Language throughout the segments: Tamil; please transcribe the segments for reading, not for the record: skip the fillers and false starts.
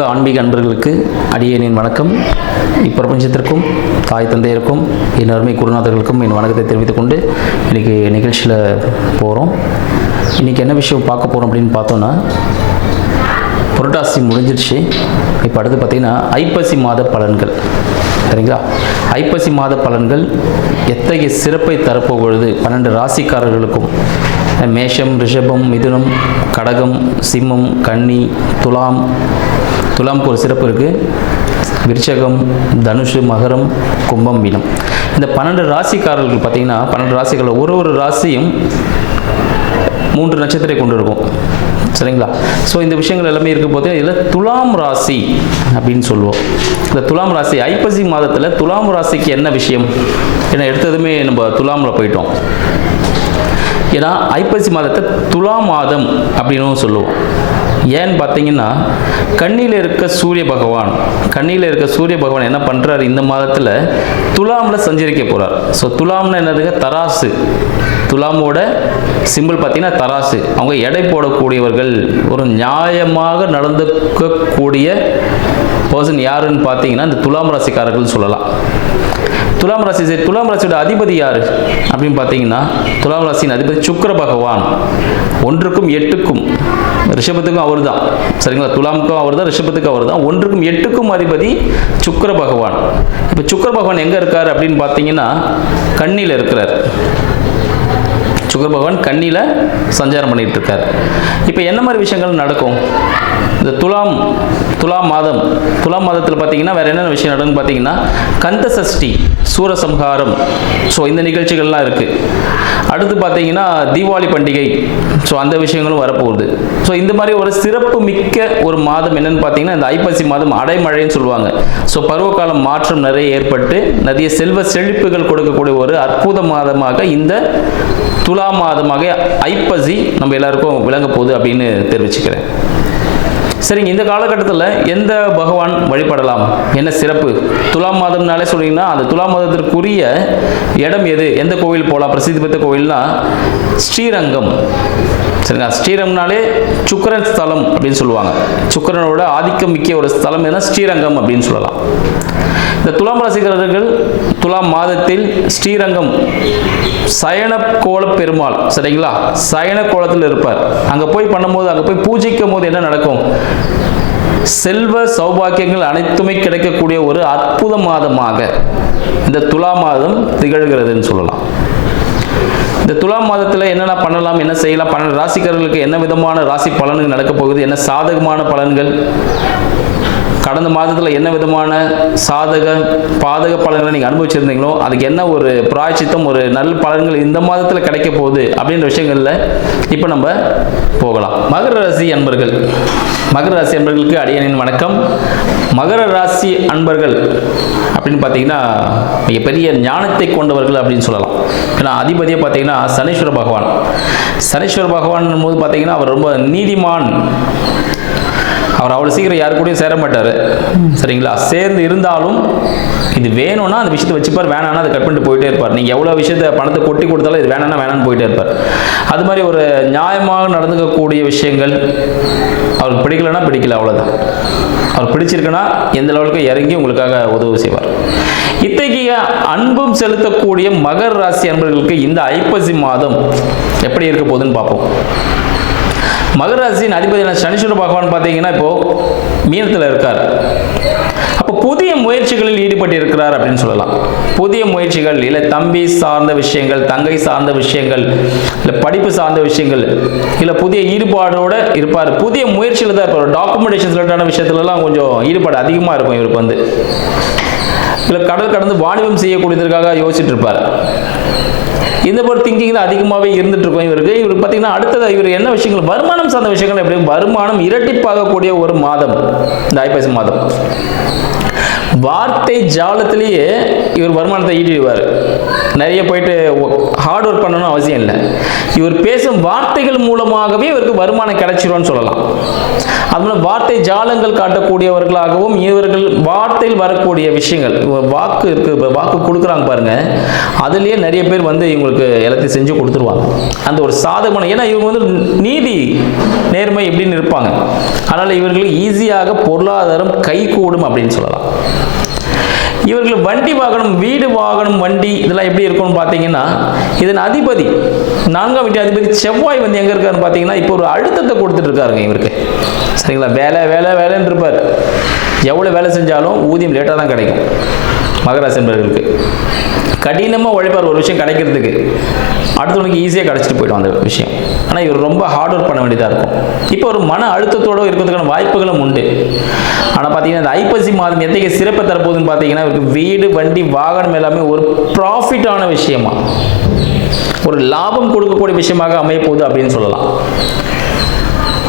உலக ஆன்மீக அன்பர்களுக்கு அடியேனின் வணக்கம். இப்பிரபஞ்சத்திற்கும் தாய் தந்தையருக்கும் என் அருமை குருநாதர்களுக்கும் என் வணக்கத்தை தெரிவித்துக் கொண்டு இன்றைக்கி நிகழ்ச்சியில் போகிறோம். இன்றைக்கி என்ன விஷயம் பார்க்க போகிறோம் அப்படின்னு பார்த்தோன்னா, புரட்டாசி முடிஞ்சிருச்சு. இப்போ அடுத்து பார்த்திங்கன்னா ஐப்பசி மாத பலன்கள். சரிங்களா? ஐப்பசி மாத பலன்கள் எத்தகைய சிறப்பை தரப்போகிறது 12 ராசிக்காரர்களுக்கும். மேஷம், ரிஷபம், மிதுனம், கடகம், சிம்மம், கன்னி, துலாமுக்கு ஒரு சிறப்பு இருக்குது. விருச்சகம், தனுஷு, மகரம், கும்பம், மீனம். இந்த 12 ராசிக்காரர்கள் பார்த்திங்கன்னா 12 ராசிகளில் ஒரு ராசியும் 3 நட்சத்திரத்தை கொண்டு இருக்கும். சரிங்களா? ஸோ இந்த விஷயங்கள் எல்லாமே இருக்க போது இதில் துலாம் ராசி அப்படின்னு சொல்லுவோம். இந்த துலாம் ராசி ஐப்பசி மாதத்தில் துலாம் ராசிக்கு என்ன விஷயம்? ஏன்னா எடுத்ததுமே நம்ம துலாமில் போயிட்டோம். ஏன்னா ஐப்பசி மாதத்தை துலா மாதம் அப்படின்னு சொல்லுவோம். ஏன்னு பார்த்தீங்கன்னா, கண்ணியில் இருக்க சூரிய பகவான் என்ன பண்ணுறாரு, இந்த மாதத்தில் துலாமில் சஞ்சரிக்க போகிறார். ஸோ துலாம்னு என்னதுங்க? தராசு. துலாமோட சிம்பிள் பார்த்தீங்கன்னா தராசு. அவங்க எடை போடக்கூடியவர்கள், ஒரு நியாயமாக நடந்துக்கக்கூடிய பர்சன் யாருன்னு பார்த்தீங்கன்னா இந்த துலாம் ராசிக்காரர்கள் சொல்லலாம். துலாம் ராசியோட அதிபதி யார் அப்படின்னு பார்த்தீங்கன்னா, துலாம் ராசியின் அதிபதி சுக்கிர பகவான். 1க்கும் 8க்கும், ரிஷபத்துக்கும் அவர் தான். சரிங்களா? துலாமுக்கும் அவர் தான், ரிஷபத்துக்கும் அவர் தான். 1க்கும் 8க்கும் அதிபதி சுக்கிர பகவான். இப்போ சுக்கிர பகவான் எங்கே இருக்கார் அப்படின்னு பார்த்தீங்கன்னா, கன்னியில் இருக்கிறார். சுக்கிர பகவான் கன்னியில் சஞ்சாரம் பண்ணிட்டு இருக்கார். இப்போ என்ன மாதிரி விஷயங்கள் நடக்கும் இந்த துலாம் மாதத்தில் பார்த்தீங்கன்னா வேறு என்னென்ன விஷயம் நடக்குன்னு பார்த்தீங்கன்னா, கந்த சஷ்டி, சூரசம்ஹாரம், ஸோ இந்த நிகழ்ச்சிகள்லாம் இருக்குது. அடுத்து பார்த்தீங்கன்னா தீபாவளி பண்டிகை, ஸோ அந்த விஷயங்களும் வரப்போகுது. ஸோ இந்த மாதிரி ஒரு சிறப்பு மிக்க ஒரு மாதம் என்னென்னு பார்த்தீங்கன்னா இந்த ஐப்பசி மாதம் அடைமழைன்னு சொல்லுவாங்க. ஸோ பருவகால மாற்றம் நிறைய ஏற்பட்டு நிறைய செல்வ செழிப்புகள் கொடுக்கக்கூடிய ஒரு அற்புத மாதமாக இந்த துலா மாதமாக ஐப்பசி நம்ம எல்லாருக்கும் விளங்க போகுது அப்படின்னு தெரிவிச்சுக்கிறேன். சரிங்க, இந்த காலகட்டத்தில் எந்த பகவான் வழிபடலாம், என்ன சிறப்பு? துலாம் மாதம்னாலே சொல்லிங்கன்னா அந்த துலாம் மாதத்திற்குரிய இடம் எது, எந்த கோவில் போகலாம்? பிரசித்தி பெற்ற கோவில்னா ஸ்ரீரங்கம். சரிங்களா? ஸ்ரீரங்கம்னாலே சுக்கிரன் ஸ்தலம் அப்படின்னு சொல்லுவாங்க. சுக்கிரனோட ஆதிக்கம் மிக்க ஒரு ஸ்தலம் எதுனா ஸ்ரீரங்கம் அப்படின்னு சொல்லலாம். இந்த துலாம் ராசிக்காரர்கள் துலாம் மாதத்தில் ஸ்ரீரங்கம் சயன கோல பெருமாள், சரிங்களா, சயன கோலத்தில் இருப்பார். அங்கே போய் பண்ணும்போது, அங்கே போய் பூஜிக்கும் போது என்ன நடக்கும்? செல்வ சௌபாக்கியங்கள் அனைத்துமே கிடைக்கக்கூடிய ஒரு அற்புத மாதமாக இந்த துலா மாதம் திகழ்கிறதுன்னு சொல்லலாம். இந்த துலாம் மாதத்தில் என்னென்ன பண்ணலாம், என்ன செய்யலாம், 12 ராசிக்காரர்களுக்கு என்ன விதமான ராசி பலன்கள் நடக்க போகுது, என்ன சாதகமான பலன்கள், கடந்த மாதத்தில் என்ன விதமான பாதக பலன்களை நீங்கள் அனுபவிச்சிருந்தீங்களோ அதுக்கு என்ன ஒரு பிராயச்சித்தம், ஒரு நல்ல பலன்கள் இந்த மாதத்தில் கிடைக்க போகுது அப்படின்ற விஷயங்களில் இப்போ நம்ம போகலாம். மகர ராசி அன்பர்களுக்கு அடியனின் வணக்கம். மகர ராசி அன்பர்கள் அப்படின்னு பார்த்தீங்கன்னா மிகப்பெரிய ஞானத்தை கொண்டவர்கள் அப்படின்னு சொல்லலாம். ஏன்னா அதிபதியை பார்த்தீங்கன்னா சனீஸ்வர பகவான் போது பார்த்தீங்கன்னா அவர் ரொம்ப நீதிமான். அவர் அவ்வளோ சீக்கிரம் யாரு கூடயும் சேர மாட்டார். சரிங்களா? சேர்ந்து இருந்தாலும் இது வேணும்னா அந்த விஷயத்தை வச்சுப்பார், வேணான்னா அதை கட் பண்ணிட்டு போயிட்டே இருப்பார். நீங்கள் எவ்வளோ விஷயத்தை பணத்தை கொட்டி கொடுத்தாலும் இது வேணான்னு போயிட்டே இருப்பார். அது மாதிரி ஒரு நியாயமாக நடந்துக்கக்கூடிய விஷயங்கள் அவருக்கு பிடிக்கலன்னா பிடிக்கல, அவ்வளோதான். அவர் பிடிச்சிருக்குன்னா எந்த லெவலுக்கு இறங்கி உங்களுக்காக உதவி செய்வார். இத்தகைய அன்பும் செலுத்தக்கூடிய மகர ராசி அன்பர்களுக்கு இந்த ஐப்பசி மாதம் எப்படி இருக்க போகுதுன்னு பார்ப்போம். மகர ராசியின் அதிபதி சனீஸ்வர பகவான் பார்த்தீங்கன்னா இப்போ மீனத்தில் இருக்கார். அப்போ புதிய முயற்சிகளில் ஈடுபட்டு இருக்கிறார் அப்படின்னு சொல்லலாம். புதிய முயற்சிகள் இல்லை தம்பி சார்ந்த விஷயங்கள், தங்கை சார்ந்த விஷயங்கள், இல்லை படிப்பு சார்ந்த விஷயங்கள், இல்லை புதிய ஈடுபாடோடு இருப்பார். புதிய முயற்சியில் தான் இருப்பார். டாக்குமெண்டேஷன் ரிலேட்டான விஷயத்துலலாம் கொஞ்சம் ஈடுபாடு அதிகமாக இருக்கும் இவருக்கு. இல்லை கடல் கடந்து வாணிபம் செய்யக்கூடியதற்காக யோசிச்சுட்டு இருப்பார். இந்த ஒரு திங்கிங் தான் அதிகமாகவே இருந்துட்டு இருக்கும் இவருக்கு. பார்த்தீங்கன்னா அடுத்தது இவர் என்ன விஷயங்கள், வருமானம் சார்ந்த விஷயங்கள், எப்படி வருமானம் இரட்டிப்பாகக்கூடிய ஒரு மாதம் இந்த ஐப்பசி மாதம். வார்த்தை ஜாலத்திலேயே இவர் வருமானத்தை ஈட்டிடுவார். நிறைய போயிட்டு ஹார்ட் ஒர்க் பண்ணணும்னு அவசியம் இல்லை. இவர் பேசும் வார்த்தைகள் மூலமாகவே இவருக்கு வருமானம் கிடைச்சிரும்னு சொல்லலாம். அதுபோல வார்த்தை ஜாலங்கள் காட்டக்கூடியவர்களாகவும் இவர்கள் வார்த்தையில் வரக்கூடிய விஷயங்கள், வாக்கு இருக்கு, வாக்கு கொடுக்குறாங்க பாருங்க, அதுலேயே நிறைய பேர் வந்து இவங்களுக்கு எல்லாத்தையும் செஞ்சு கொடுத்துருவாங்க. அந்த ஒரு சாதகமான, ஏன்னா இவங்க வந்து நீதி நேர்மை இப்படின்னு இருப்பாங்க. அதனால் இவர்களுக்கு ஈஸியாக பொருளாதாரம் கைகூடும் அப்படின்னு சொல்லலாம். இவர்கள் வண்டி வாகனம், வீடு வாகனம், வண்டி இதெல்லாம் எப்படி இருக்கும்னு பார்த்தீங்கன்னா, இதன் அதிபதி 4ஆம் வீட்டு அதிபதி செவ்வாய் வந்து எங்கே இருக்காருன்னு பார்த்தீங்கன்னா, இப்போ ஒரு அழுத்தத்தை கொடுத்துட்டு இருக்காருங்க இவருக்கு. சரிங்களா? வேலை வேலை வேலைன்னு இருப்பார். எவ்வளோ வேலை செஞ்சாலும் ஊதியம் லேட்டாக தான் கிடைக்கும். மகராசி என்பவர்களுக்கு கடினமாக உழைப்பார் ஒரு விஷயம் கிடைக்கிறதுக்கு, அடுத்தவனுக்கு ஈஸியாக கிடச்சிட்டு போய்டும் அந்த விஷயம். ஆனால் இவர் ரொம்ப ஹார்ட் ஒர்க் பண்ண வேண்டியதாக இருக்கும். இப்போ ஒரு மன அழுத்தத்தோடு இருக்கிறதுக்கான வாய்ப்புகளும் உண்டு. ஆனால் பார்த்தீங்கன்னா இந்த ஐப்பசி மாதம் எத்தகைய சிறப்பை தரப்போகுதுன்னு பார்த்தீங்கன்னா, இவருக்கு வீடு வண்டி வாகனம் எல்லாமே ஒரு ப்ராஃபிட்டான விஷயமா, ஒரு லாபம் கொடுக்கக்கூடிய விஷயமாக அமைய போகுது அப்படின்னு சொல்லலாம்.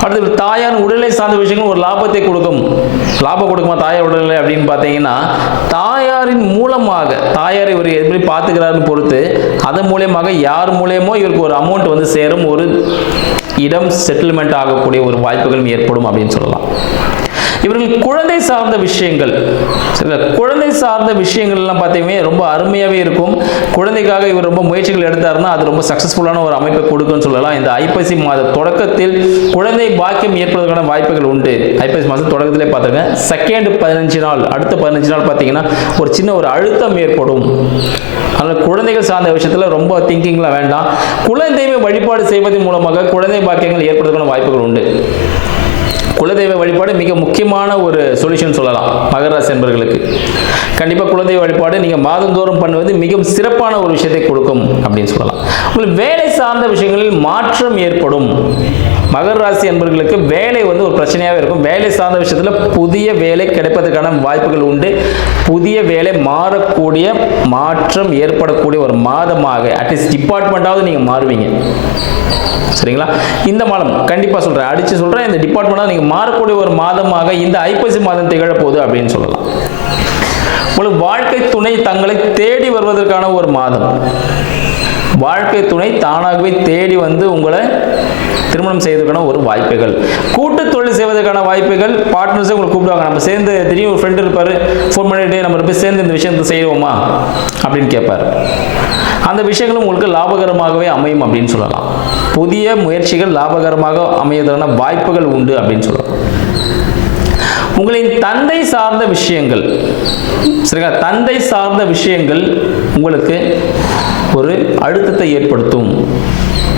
அடுத்து தாயார் உடலை சார்ந்த விஷயங்கள் ஒரு லாபத்தை கொடுக்கும். லாபம் கொடுக்குமா தாயார் உடல்நிலை அப்படின்னு பார்த்தீங்கன்னா, தாயாரின் மூலமாக, தாயார் இவர் எப்படி பார்த்துக்கிறாருன்னு பொறுத்து அதன் மூலியமாக யார் மூலியமோ இவருக்கு ஒரு அமௌண்ட் வந்து சேரும், ஒரு இடம் செட்டில்மெண்ட் ஆகக்கூடிய ஒரு வாய்ப்புகளும் ஏற்படும் அப்படின்னு சொல்லலாம். இவர்கள் குழந்தை சார்ந்த விஷயங்கள், குழந்தை சார்ந்த விஷயங்கள்லாம் பார்த்தீங்கன்னா ரொம்ப அருமையாகவே இருக்கும். குழந்தைக்காக இவர் ரொம்ப முயற்சிகள் எடுத்தாருன்னா அது ரொம்ப சக்ஸஸ்ஃபுல்லான ஒரு அமைப்பை கொடுக்குன்னு சொல்லலாம். இந்த ஐப்பசி மாத தொடக்கத்தில் குழந்தை பாக்கியம் ஏற்படுவதற்கான வாய்ப்புகள் உண்டு. ஐப்பசி மாதம் தொடக்கத்திலே பார்த்துருங்க, செகண்ட் 15 நாள், அடுத்த 15 நாள் பார்த்தீங்கன்னா ஒரு சின்ன ஒரு அழுத்தம் ஏற்படும். அதனால் குழந்தைகள் சார்ந்த விஷயத்தில் ரொம்ப திங்கிங்லாம் வேண்டாம். குலதெய்வ வழிபாடு செய்வதன் மூலமாக குழந்தை பாக்கியங்கள் ஏற்படுவதற்கான வாய்ப்புகள் உண்டு. குலதெய்வ வழிபாடு மிக முக்கியமான ஒரு சொல்யூஷன் சொல்லலாம் மகராசி என்பவர்களுக்கு. கண்டிப்பாக குலதெய்வ வழிபாடு நீங்கள் மாதந்தோறும் பண்ணுவது மிகவும் சிறப்பான ஒரு விஷயத்தை கொடுக்கும் அப்படின்னு சொல்லலாம். உங்களுக்கு வேலை சார்ந்த விஷயங்களில் மாற்றம் ஏற்படும். மகர ராசி என்பவர்களுக்கு வேலை வந்து ஒரு பிரச்சனையாகவே இருக்கும். வேலை சார்ந்த விஷயத்தில் புதிய வேலை கிடைப்பதற்கான வாய்ப்புகள் உண்டு. புதிய வேலை மாறக்கூடிய, மாற்றம் ஏற்படக்கூடிய ஒரு மாதமாக, அட்லீஸ்ட் டிபார்ட்மெண்ட்டாவது நீங்கள் மாறுவீங்க. சரிங்களா? இந்த மாதம் கண்டிப்பாக சொல்கிறேன், அடித்து சொல்கிறேன், இந்த டிபார்ட்மெண்ட்டாக நீங்கள் மாறக்கூடிய ஒரு மாதமாக இந்த ஐப்பசி மாதம் திகழப்போகுது அப்படின்னு சொல்லலாம். உங்களுக்கு வாழ்க்கை துணை தங்களை தேடி வருவதற்கான ஒரு மாதம். வாழ்க்கை துணை தானாகவே தேடி வந்து உங்களை திருமணம் செய்வதற்கான ஒரு வாய்ப்புகள், கூட்டு தொழில் செய்வதற்கான வாய்ப்புகள். பார்ட்னர்ஸே உங்களை கூப்பிடுவாங்க, நம்ம சேர்ந்து திடீர்னு ஒரு ஃப்ரெண்டு இருப்பார், ஃபோன் பண்ணிட்டு நம்ம போய் சேர்ந்து இந்த விஷயத்தை செய்வோமா அப்படின்னு கேட்பார். அந்த விஷயங்களும் உங்களுக்கு லாபகரமாகவே அமையும் அப்படின்னு சொல்லலாம். புதிய முயற்சிகள் லாபகரமாக அமைவதற்கான வாய்ப்புகள் உண்டு அப்படின்னு சொல்லலாம். உங்களின் தந்தை சார்ந்த விஷயங்கள், சரிங்களா, தந்தை சார்ந்த விஷயங்கள் உங்களுக்கு ஒரு அழுத்தத்தை ஏற்படுத்தும்.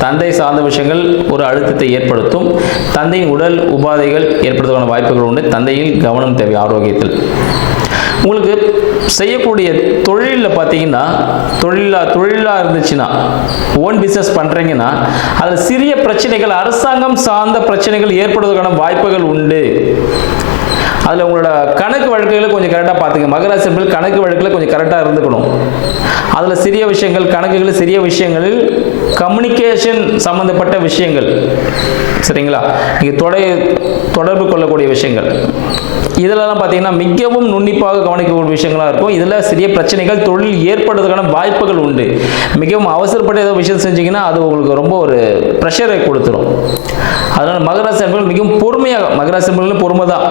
தந்தை சார்ந்த விஷயங்கள் ஒரு அழுத்தத்தை ஏற்படுத்தும். தந்தையின் உடல் உபாதைகள் ஏற்படுத்துவதற்கான வாய்ப்புகள் உண்டு. தந்தையில் கவனம் தேவை ஆரோக்கியத்தில். உங்களுக்கு செய்யக்கூடிய தொழிலில் பார்த்தீங்கன்னா, தொழிலாக இருந்துச்சுன்னா, ஓன் பிஸ்னஸ் பண்ணுறீங்கன்னா அதில் சிறிய பிரச்சனைகள், அரசாங்கம் சார்ந்த பிரச்சனைகள் ஏற்படுவதற்கான வாய்ப்புகள் உண்டு. அதில் உங்களோட கணக்கு வழக்குகளை கொஞ்சம் கரெக்டாக பார்த்துங்க. மகராசி என்பது கணக்கு வழக்கில் கொஞ்சம் கரெக்டாக இருந்துக்கணும். அதில் சிறிய விஷயங்கள், கணக்குகள், சிறிய விஷயங்களில் கம்யூனிகேஷன் சம்மந்தப்பட்ட விஷயங்கள், சரிங்களா, நீங்கள் தொடர்பு கொள்ளக்கூடிய விஷயங்கள், இதிலெல்லாம் பார்த்தீங்கன்னா மிகவும் நுண்ணிப்பாக கவனிக்கக்கூடிய விஷயங்களாக இருக்கும். இதில் சிறிய பிரச்சனைகள், தொழில் ஏற்படுவதற்கான வாய்ப்புகள் உண்டு. மிகவும் அவசரப்பட்ட ஏதோ விஷயம் செஞ்சீங்கன்னா அது உங்களுக்கு ரொம்ப ஒரு ப்ரெஷரை கொடுத்துரும். அதனால் மகராசி என்பது மிகவும் பொறுமையாக, மகராசி என்பது பொறுமை தான்.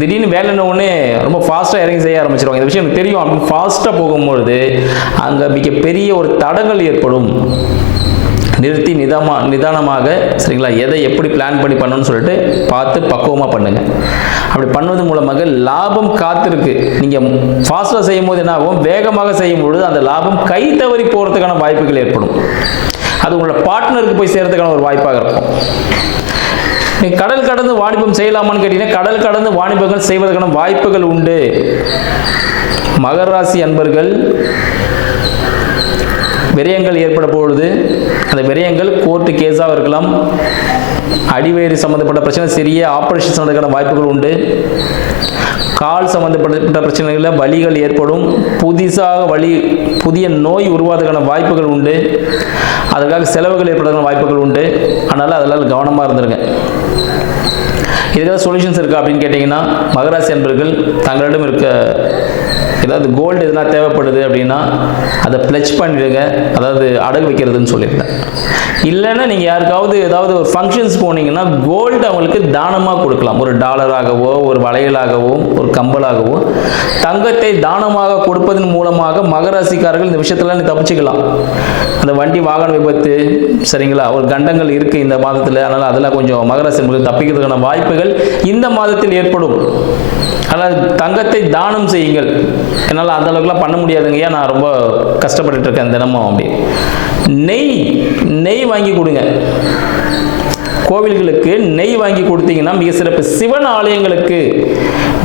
திடீர்னு வேலைன்னு உடனே ரொம்ப ஃபாஸ்ட்டாக இறங்கி செய்ய ஆரம்பிச்சிருவாங்க. இந்த விஷயம் எனக்கு தெரியும் அப்படின்னு ஃபாஸ்ட்டாக போகும்பொழுது அங்கே மிகப்பெரிய ஒரு தடங்கள் ஏற்படும். நிறுத்தி நிதானமாக, சரிங்களா, எதை எப்படி பிளான் பண்ணி பண்ணணும்னு சொல்லிட்டு பார்த்து பக்குவமாக பண்ணுங்க. அப்படி பண்ணுவது மூலமாக லாபம் காத்திருக்கு. நீங்கள் ஃபாஸ்ட்டாக செய்யும் போது என்ன ஆகும், வேகமாக செய்யும் பொழுது அந்த லாபம் கை தவறி போகிறதுக்கான வாய்ப்புகள் ஏற்படும். அது உங்களோட பார்ட்னருக்கு போய் சேர்றதுக்கான ஒரு வாய்ப்பாக இருக்கும். நீங்கள் கடல் கடந்து வாணிபம் செய்யலாமான்னு கேட்டீங்கன்னா, கடல் கடந்து வாணிபங்கள் செய்வதற்கான வாய்ப்புகள் உண்டு. மகர ராசி அன்பர்கள் விரயங்கள் ஏற்பட பொழுது அந்த விரயங்கள் கோர்ட்டு கேஸாக இருக்கலாம், அடிவயிறு சம்பந்தப்பட்ட பிரச்சனை, சிறிய ஆபரேஷன் நடக்கிற வாய்ப்புகள் உண்டு. கால் சம்பந்தப்பட்ட பிரச்சனைகளில் வலிகள் ஏற்படும். புதிய நோய் உருவாவதற்கான வாய்ப்புகள் உண்டு. அதற்காக செலவுகள் ஏற்படுவதற்கான வாய்ப்புகள் உண்டு. அதனால் அதெல்லாம் கவனமாக இருந்துருங்க. ஏதாவது சொல்யூஷன்ஸ் இருக்கா அப்படின்னு கேட்டிங்கன்னா, மகராசி அன்பர்கள் தங்களிடம் இருக்க ஏதாவது கோல்டு எதுனா தேவைப்படுது அப்படின்னா அதை பிளட்ஜ் பண்ணிடுங்க, அதாவது அடகு வைக்கிறதுன்னு சொல்லியிருந்தேன். இல்லைன்னா நீங்கள் யாருக்காவது ஏதாவது ஒரு ஃபங்க்ஷன்ஸ் போனீங்கன்னா கோல்டு அவங்களுக்கு தானமாக கொடுக்கலாம். ஒரு டாலராகவோ, ஒரு வளையலாகவோ, ஒரு கம்பலாகவோ தங்கத்தை தானமாக கொடுப்பதன் மூலமாக மகராசிக்காரர்கள் இந்த விஷயத்தில் நீ தப்பிச்சுக்கலாம். அந்த வண்டி வாகன விபத்து, சரிங்களா, ஒரு கண்டங்கள் இருக்குது இந்த மாதத்தில், அதனால் அதெல்லாம் கொஞ்சம் மகராசி தப்பிக்கிறதுக்கான வாய்ப்புகள் இந்த மாதத்தில் ஏற்படும். ஆனால் தங்கத்தை தானம் செய்யுங்கள். என்னால் அந்த அளவுக்குலாம் பண்ண முடியாதுங்க, ஏன் நான் ரொம்ப கஷ்டப்பட்டுட்டு இருக்கேன் தினமும். அப்படி நெய் வாங்கி கொடுங்க. கோவில்களுக்கு நெய் வாங்கி கொடுத்தீங்கன்னா மிக சிறப்பு. சிவன் ஆலயங்களுக்கு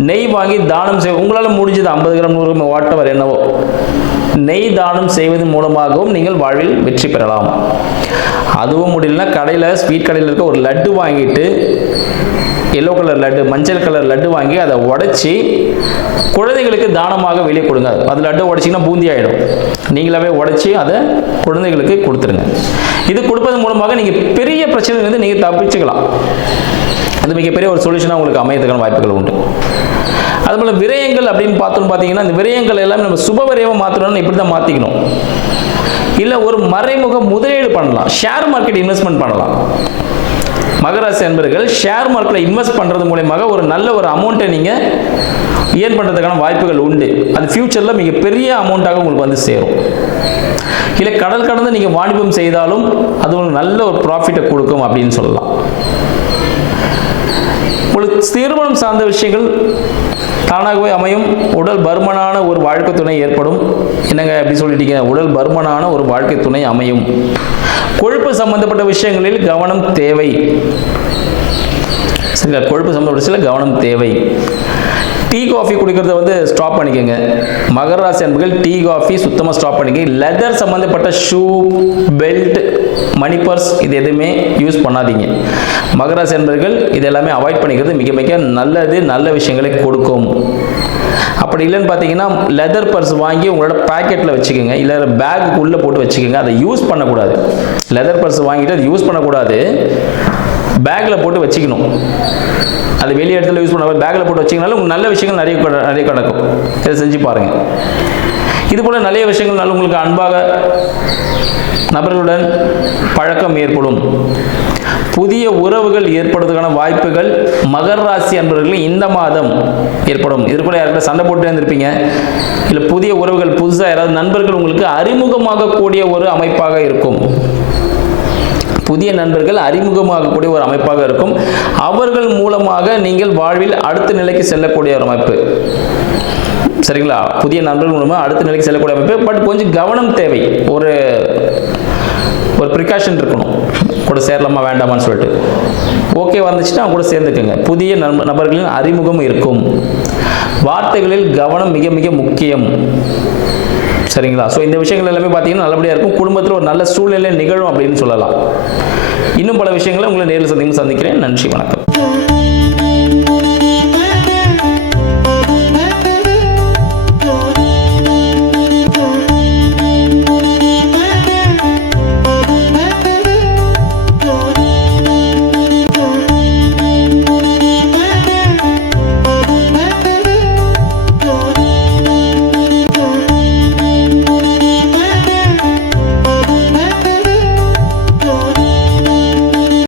நெய் வாங்கி தானம் செய்ய உங்களால் முடிஞ்சது 50 கிராம் 100 கிராம் வாட்டவர் என்னவோ நெய் தானம் செய்வதன் மூலமாகவும் நீங்கள் வாழ்வில் வெற்றி பெறலாம். அதுவும் முடியலன்னா கடையில், ஸ்வீட் கடையில் இருக்க ஒரு லட்டு வாங்கிட்டு, எல்லோ கலர் லட்டு, மஞ்சள் கலர் லட்டு வாங்கி அதை உடைச்சி குழந்தைகளுக்கு தானமாக வெளியே கொடுங்க. அது லட்டு உடைச்சிங்கன்னா பூந்தி ஆகிடும். நீங்களாவே உடைச்சி அதை குழந்தைகளுக்கு கொடுத்துருங்க. இது கொடுப்பதன் மூலமாக நீங்கள் பெரிய பிரச்சனையிலிருந்து நீங்கள் தப்பிச்சுக்கலாம். அது மிகப்பெரிய ஒரு சொல்யூஷனாக உங்களுக்கு அமையறதுக்கான வாய்ப்புகள் உண்டு. அதுபோல் விரயங்கள் அப்படின்னு பார்த்தீங்கன்னா, இந்த விரயங்கள் எல்லாமே நம்ம சுப விரயமாக மாற்றணும்னு இப்படி தான் மாற்றிக்கணும். இல்லை ஒரு மறைமுக முதலீடு பண்ணலாம், ஷேர் மார்க்கெட் இன்வெஸ்ட்மெண்ட் பண்ணலாம். மகராசி அன்பர்கள் ஷேர் மார்க்கெட்டில் இன்வெஸ்ட் பண்ணுறது மூலமாக ஒரு நல்ல ஒரு அமௌண்ட்டை நீங்கள் ஏர்ன் பண்ணுறதுக்கான வாய்ப்புகள் உண்டு. அது ஃபியூச்சரில் மிகப்பெரிய அமௌண்ட்டாக உங்களுக்கு வந்து சேரும். இல்லை கடல் கடந்து நீங்கள் வாணிபம் செய்தாலும் அது உங்களுக்கு நல்ல ஒரு ப்ராஃபிட்டை கொடுக்கும் அப்படின்னு சொல்லலாம். உங்களுக்கு திருமணம் சார்ந்த விஷயங்கள் தானாகவே அமையும். உடல் பருமனான ஒரு வாழ்க்கை துணை ஏற்படும். என்னங்க எப்படி சொல்லிட்டீங்க? உடல் பருமனான ஒரு வாழ்க்கை துணை அமையும். கொழுப்பு சம்பந்தப்பட்ட விஷயங்களில் கவனம் தேவை. சரிங்களா? கொழுப்பு சம்பந்தப்பட்ட விஷயத்தில் கவனம் தேவை. டீ காஃபி குடிக்கிறத வந்து ஸ்டாப் பண்ணிக்கோங்க. மகர ராசி அன்பர்கள் டீ காஃபி சுத்தமாக ஸ்டாப் பண்ணிக்கங்க. லெதர் சம்மந்தப்பட்ட ஷூ, பெல்ட், மணி பர்ஸ் இது எதுவுமே யூஸ் பண்ணாதீங்க. மகராசி அன்பர்கள் இது எல்லாமே அவாய்ட் பண்ணிக்கிறது மிக மிக நல்லது, நல்ல விஷயங்களை கொடுக்கும். அப்படி இல்லைன்னு பார்த்தீங்கன்னா லெதர் பர்ஸ் வாங்கி உங்களோட பாக்கெட்டில் வச்சுக்கோங்க, இல்லை பேக்குள்ளே போட்டு வச்சுக்கோங்க. அதை யூஸ் பண்ணக்கூடாது. லெதர் பர்ஸ் வாங்கிட்டு அதை யூஸ் பண்ணக்கூடாது, பேக்கில் போட்டு வச்சுக்கணும். அது வெளியே இடத்துல யூஸ் பண்ண பேக்கில் போட்டு வச்சிங்கனாலும் உங்களுக்கு நல்ல விஷயங்கள் நிறைய நடக்கும். இதை செஞ்சு பாருங்கள். இதுபோல் நிறைய விஷயங்கள்னால உங்களுக்கு அன்பாக நபர்களுடன் பழக்கம் ஏற்படும். புதிய உறவுகள் ஏற்படுவதற்கான வாய்ப்புகள் மகர ராசி அன்பர்கள் இந்த மாதம் ஏற்படும். இதற்குள்ள யாருக்கிட்ட சண்டை போட்டு இருந்திருப்பீங்க, இல்லை புதிய உறவுகள் புதுசாக யாராவது நண்பர்கள் உங்களுக்கு அறிமுகமாக கூடிய ஒரு அமைப்பாக இருக்கும். புதிய நண்பர்கள் அறிமுகமாகக்கூடிய ஒரு அமைப்பாக இருக்கும். அவர்கள் மூலமாக நீங்கள் வாழ்வில் அடுத்த நிலைக்கு செல்லக்கூடிய ஒரு அமைப்பு. சரிங்களா? புதிய நண்பர்கள் மூலமாக அடுத்த நிலைக்கு செல்லக்கூடிய அமைப்பு. பட் கொஞ்சம் கவனம் தேவை. ஒரு ப்ரிகாஷன் இருக்கணும். கூட சேரலாமா வேண்டாமான்னு சொல்லிட்டு ஓகே வந்துச்சுன்னா அவங்க கூட சேர்ந்துக்குங்க. புதிய நபர்களின் அறிமுகம் இருக்கும். வார்த்தைகளில் கவனம் மிக மிக முக்கியம். சரிங்களா? ஸோ இந்த விஷயங்கள் எல்லாமே பார்த்தீங்கன்னா நல்லபடியாக இருக்கும். குடும்பத்தில் ஒரு நல்ல சூழ்நிலை நிகழும் அப்படின்னு சொல்லலாம். இன்னும் பல விஷயங்களை உங்களை நேரில் சந்திக்கிறேன். நன்றி, வணக்கம்.